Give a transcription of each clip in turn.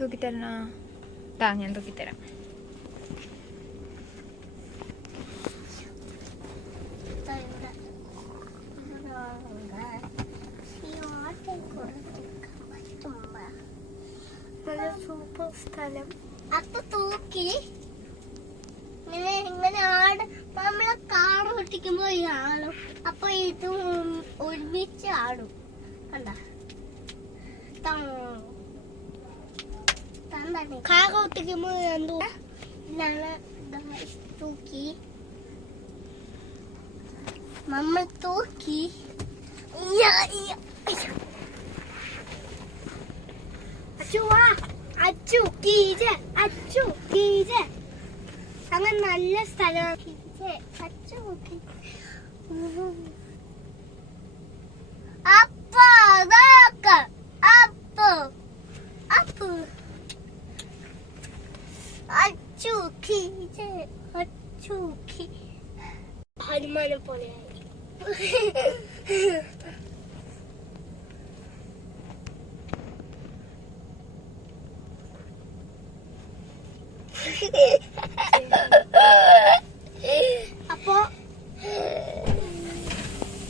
തൂക്കിത്തരണോ? താ ഞാൻ തൂക്കിത്തരാം. സൂപ്പർ സ്ഥലം. അപ്പൊ തൂക്കി. ഇങ്ങനെ ഇങ്ങനെ ആട് നമ്മളെ കാർ ഓട്ടിക്കുമ്പോ ഈ ആടും. അപ്പൊ ഇത് ഒരുമിച്ച് ആടും. കണ്ട? കാർ ഓട്ടിക്കുമ്പോ എന്തോ ഇതാണ് ദാ തൂക്കി നമ്മൾ തൂക്കി ഇയ്യ, ഇയ്യ, ഇയ്യ. അച്ചു വാ അച്ചു കീജ് അച്ചു കീജ് അങ്ങനെ നല്ല സ്ഥലമാണ് കീജ് അച്ചു കീജ്. അപ്പ അതൊക്കെ അപ്പ അപ്പ അച്ചു കീജ് അച്ചു കീ ഹനുമാനെ പോലെയായി അപ്പോ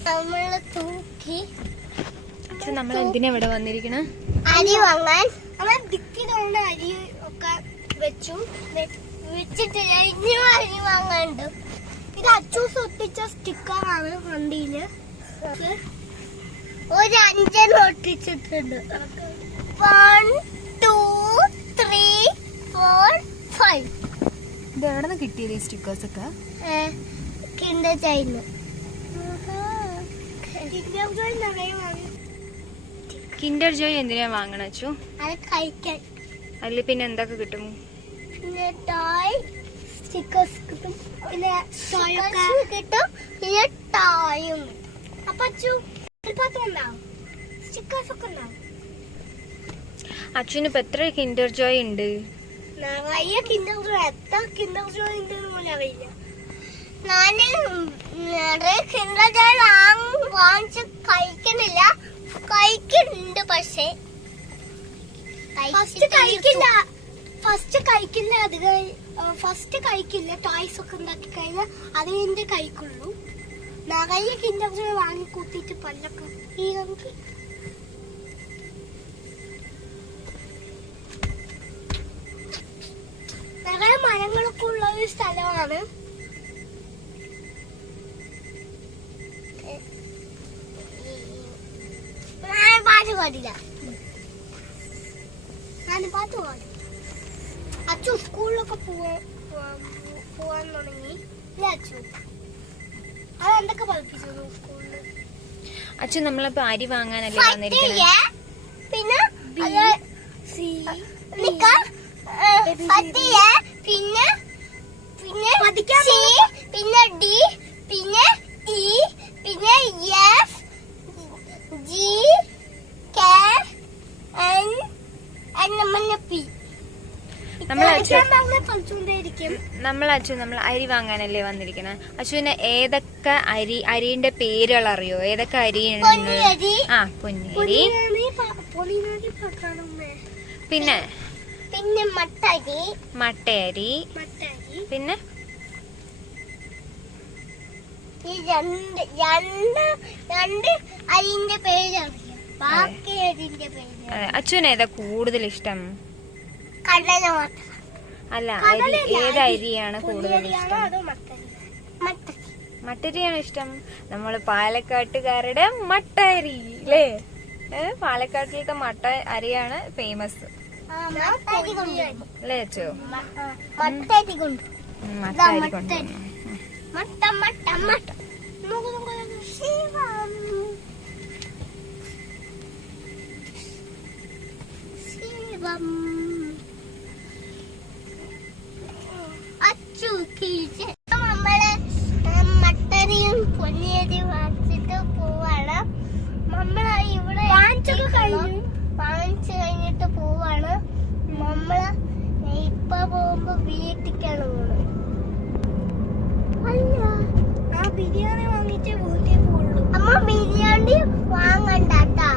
നമ്മൾ തൂക്കി നമ്മൾ എന്തിനാ ഇവിടെ വന്നിരിക്കണ? അരി വാങ്ങാൻ. നമ്മൾ ദിക്കിലുള്ള അരി ഒക്കെ വെച്ചു. ഇനി ഇത് അച്ചൂസ് ഒട്ടിച്ച സ്റ്റിക്കറാണ് വണ്ടിയിൽ. ഒരു അഞ്ചെണ്ണം ഒട്ടിച്ചിട്ടുണ്ട്. One two three four five ഇത് എവിടെ നിന്ന് കിട്ടിയത് ഈ സ്റ്റിക്കേഴ്സ് ഒക്കെ? ചൈന് കിൻഡർ ജോയ് എന്തിനാ വാങ്ങണച്ചു അത് കഴിക്കാൻ. അതിൽ പിന്നെ എന്തൊക്കെ കിട്ടും? പിന്നെ ടോയ് സ്റ്റിക്കേഴ്സ് കിട്ടും. പിന്നെ ടോയൊക്കെ കിട്ടും. പിന്നെ ടോയും അപ്പൊ അച്ചു ചിലപ്പോ ഉണ്ടാവും. സ്റ്റിക്കേഴ്സ് ഒക്കെ ഉണ്ടാവും. അച്ഛന് ഇപ്പൊ എത്ര കിൻഡർ ജോയ് ഉണ്ട്? നിറയെ കിൻഡർ ജോയ് എത്ര കിൻഡർ ജോയ് ഉണ്ട് പോലും അറിയില്ല. ഞാൻ നിറയെ കിൻഡർ ജോയ് വാങ്ങിച്ച് കഴിക്കണില്ല കഴിക്കുന്നുണ്ട് പക്ഷേ. ഫസ്റ്റ് കഴിക്കില്ല. ഫസ്റ്റ് കഴിക്കുന്ന അത് ഫസ്റ്റ് കഴിക്കില്ല ടോയ്സ് ഒക്കെ ഉണ്ടാക്കി കഴിഞ്ഞാൽ അത് കഴിഞ്ഞിട്ട് കഴിക്കുള്ളൂ നിറയെ കിൻഡർ ജോയ് വാങ്ങി കൂട്ടിയിട്ട് പല്ലൊക്കെ ഈ നമുക്ക് നിറയെ മരങ്ങളൊക്കെ ഉള്ള ഒരു സ്ഥലമാണ് പാട്ട് പാടില്ല ഞാൻ പാട്ട് പാടി അച്ചു സ്കൂളിലൊക്കെ പോവാൻ പോവാൻ തുടങ്ങി. ഇല്ല അച്ചു അത് എന്തൊക്കെ പഠിപ്പിച്ചു സ്കൂളിൽ അച്ഛൻ നമ്മളിപ്പോ അരി വാങ്ങാനല്ലേ വന്നിരിക്കുന്നത് പിന്നെ പിന്നെ പിന്നെ പിന്നെ ഡി പിന്നെ ഇ നമ്മൾ അച്ഛൻ നമ്മൾ അരി വാങ്ങാനല്ലേ വന്നിരിക്കണേ? അച്ഛന് ഏതൊക്കെ അരി അരിന്റെ പേരുകൾ അറിയോ? ഏതൊക്കെ അരി ആ പൊന്നരി പൊന്നിയരി പിന്നെ? പിന്നെ മട്ടരി. മട്ടയരി. പിന്നെ? രണ്ട് രണ്ട് രണ്ട് അരിന്റെ പേര് അറിയാം ബാക്കി അരിന്റെ പേര്. അച്ഛന് കൂടുതൽ ഇഷ്ടം? കടല മാത്രം അല്ല അരി ഏത് അരിയാണ് കൂടുതൽ ഇഷ്ടം? മട്ടരി മട്ടരി മട്ടരിയാണ് ഇഷ്ടം. നമ്മൾ പാലക്കാട്ടുകാരുടെ മട്ടരി അല്ലേ ഏ, പാലക്കാട്ടിലത്തെ മട്ട അരിയാണ് ഫേമസ് അല്ലേ ആ, മട്ടരി കൊണ്ട്. മട്ട അരി മട്ടരി. മട്ട മട്ട മട്ട. ശിവം. ശിവം. കീഴ്ച നമ്മൾ മട്ടരിയും പൊന്നിയരിയും വാങ്ങിച്ചിട്ട് പോവാണ്. നമ്മൾ ഇവിടെ വാങ്ങിച്ചൊക്കെ കഴിഞ്ഞു. വാങ്ങിച്ചു കഴിഞ്ഞിട്ട് പോവാണ്. നമ്മൾ ഇപ്പൊ പോകുമ്പോ വീട്ടിലേക്കാണ് പോകുന്നത് അല്ല ആ ബിരിയാണി വാങ്ങിച്ചേ വീട്ടിൽ പോകുള്ളൂ അമ്മ ബിരിയാണി വാങ്ങണ്ടാട്ടാ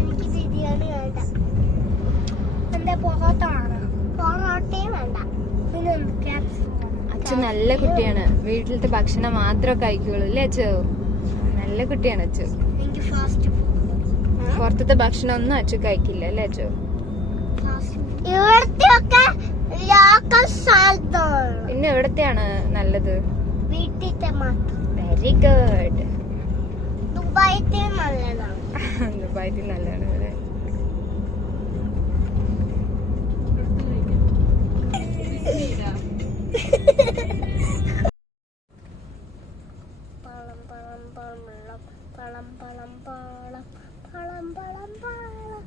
എനിക്ക് ബിരിയാണി വേണ്ട എന്താ പൊറോട്ട വേണം പൊറോട്ടയും വേണ്ട പിന്നെ ക്യാപ്സിക്കം അച്ചു നല്ല കുട്ടിയാണ്. വീട്ടിലത്തെ ഭക്ഷണം മാത്രമേ കഴിക്കുള്ളൂ അല്ലേ അച്ഛോ? നല്ല കുട്ടിയാണ് അച്ചു എനിക്ക് ഫാസ്റ്റ് ഫുഡ് പുറത്തത്തെ ഭക്ഷണം ഒന്നും അച്ചു കഴിക്കില്ല അല്ലേ അച്ഛോ? പിന്നെ എവിടത്തെയാണ് നല്ലത്? വീട്ടിലത്തെ വെരി ഗുഡ് ദുബായി നല്ലതാണ്. ദുബായിൽ നല്ലതാണ് അല്ലേ? പളം പാളം പാളം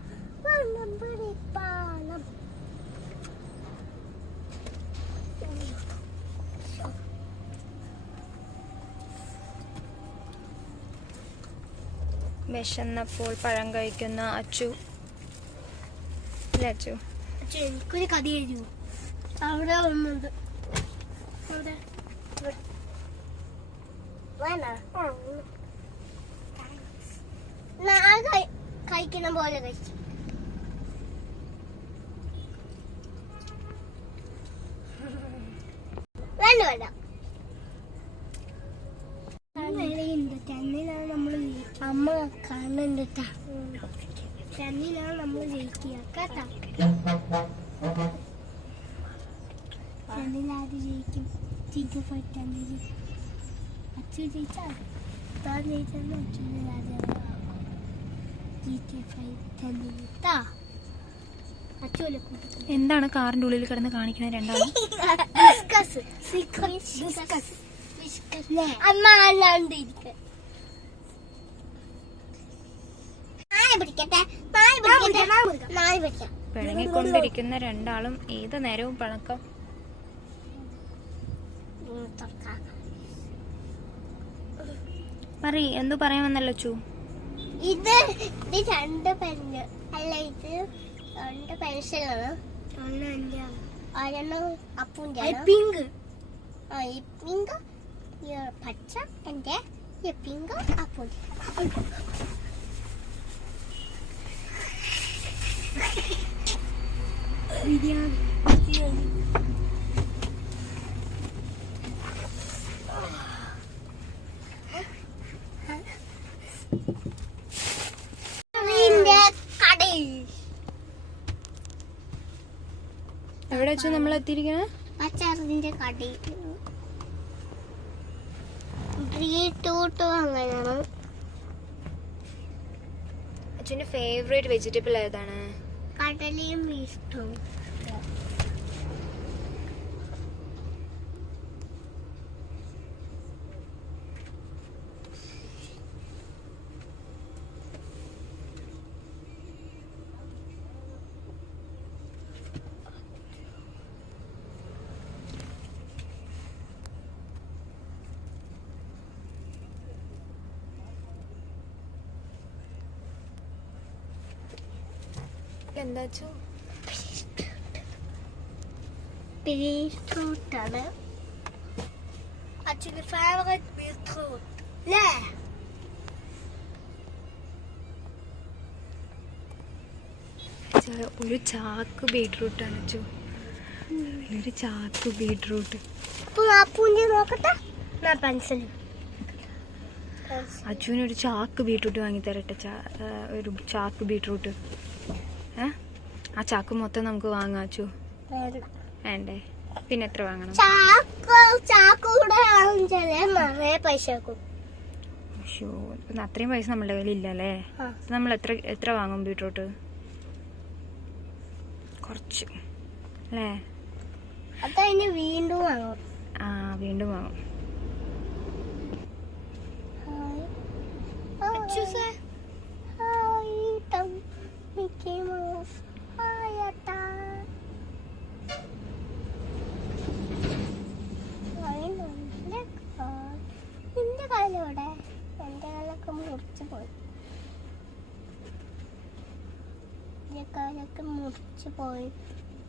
പിടി പാളം വിശന്നപ്പോൾ പഴം കഴിക്കുന്ന അച്ചു. അല്ലേ അച്ചു? എനിക്കൊരു കഥ എഴുതി അവിടെ വന്നത്. over there. Lena. Oh. ഞാൻ കഴിക്കുന്ന പോലെ കഴിച്ചു വേണ്ട വേണ്ട ടെന്നിലാണ് നമ്മൾ അമ്മ കാണുന്നുണ്ട് ടെന്നിലാണ് നമ്മൾ ജയിക്കുക കേട്ടോ ടെന്നിലാര് ജയിക്കും ചിങ്ക് ഫൈറ്റാൻ അച്ഛൻ ജയിച്ചാൽ താൻ ജയിച്ചാൽ അച്ഛൻ രാജാവാകും ചിങ്ക് ഫൈറ്റാൻ ജയിത്താ എന്താണ് കാറിന്റെ ഉള്ളിൽ കിടന്ന് കാണിക്കുന്നത് രണ്ടാളും അമ്മ രണ്ടാളും ഏത് നേരവും പിണക്കം. മറി എന്തു പറയാൻ വന്നല്ലോ അച്ചു ഇത് ഇത് രണ്ട് പെന്ന്. അല്ല ഇത് രണ്ട് പെൻസിലാണ്. ഒരെണ്ണം അപ്പൂന്റെ പിങ്ക്. ആ ഈ പിങ്ക് ഈ പച്ച എന്റെ ഈ പിങ്ക് അപ്പൂന്റെ ബിരിയാണി ഇതിന്റെ വെച്ച് നമ്മൾ എത്തിയിരിക്കുന്നത് കടി. അച്ഛന്റെ ഫേവറേറ്റ് വെജിറ്റബിൾ ഏതാണ്? കടലയും ഇഷ്ടവും എന്താ ബീട്രൂട്ട് ആണ് ഒരു ചാക്ക് ബീട്രൂട്ട് ആണ് അച്ചു ഒരു ചാക്ക് ബീട്രൂട്ട് അച്ചുവിന് അച്ചുവിനൊരു ചാക്ക് ബീട്രൂട്ട് വാങ്ങി തരട്ടെ ഒരു ചാക്ക് ബീട്രൂട്ട് ആ ചാക്ക് മൊത്തം നമുക്ക് വാങ്ങാച്ചു. വേണ്ടേ? പിന്നെ എത്ര വാങ്ങണം? അത്രയും പൈസ നമ്മുടെ കയ്യിൽ ഇല്ല അല്ലേ ആ. അപ്പൊ നമ്മൾ എത്ര എത്ര വാങ്ങും ബീട്രൂട്ട്? കുറച്ച്. അല്ലേ? വീണ്ടും വാങ്ങും. ആ വീണ്ടും വാങ്ങും.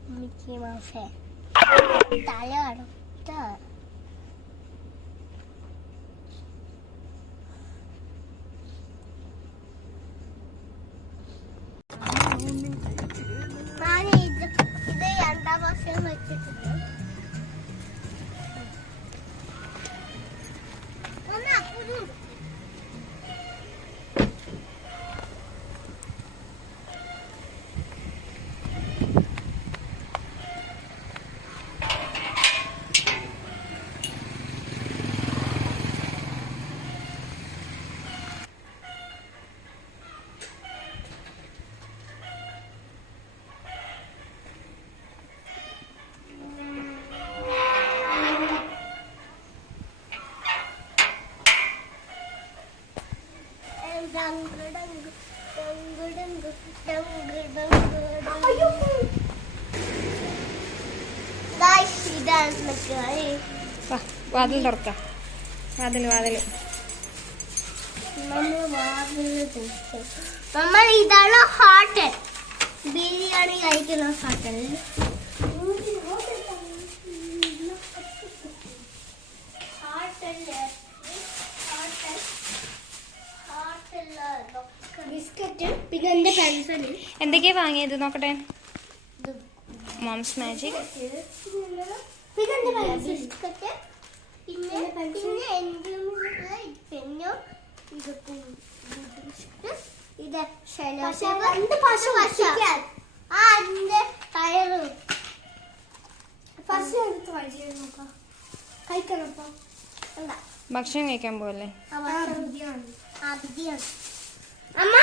Mickey Mouse. Tá, Leoro? Tá. വാതിൽ തുറക്കാം. വാതിൽ വാതിൽ. നമ്മൾ ഇതാണ് ഹോട്ടൽ ബിരിയാണി കഴിക്കുന്ന ഹോട്ടൽ എന്തൊക്കെയാ വാങ്ങിയത്? നോക്കട്ടെ. മോംസ് മാജിക് ബിസ്ക്കറ്റ് പിന്നെ പിന്നെ എന്റെ പെന്നോ ഇത് ഇത് രണ്ട് പശ ആ അതിന്റെ ടയറ് ഫസ്റ്റ് എടുത്ത് ട്രൈ ചെയ്ത് നോക്കാം കഴിക്കണപ്പോ എന്താ ഭക്ഷണം കഴിക്കാൻ പോകല്ലേ ബിരിയാണി. അമ്മ